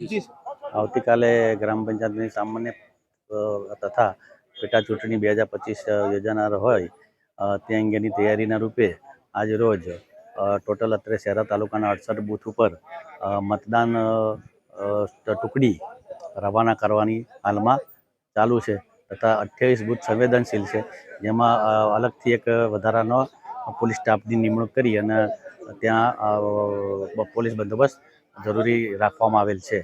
જી આવતીકાલે ગ્રામ પંચાયતની સામાન્ય તથા પેટા ચૂંટણી 2025 યોજાનાર હોય તે અંગેની તૈયારીના રૂપે આજ રોજ ટોટલ અત્રે શહેરા તાલુકાના 68 બૂથ ઉપર મતદાન ટુકડી રવાના કરવાની હાલમાં ચાલુ છે તથા 28 બૂથ સંવેદનશીલ છે, જેમાં અલગથી એક વધારાનો પોલીસ સ્ટાફની નિમણૂક કરી અને ત્યાં પોલીસ બંદોબસ્ત જરૂરી રાખવામાં આવેલ છે.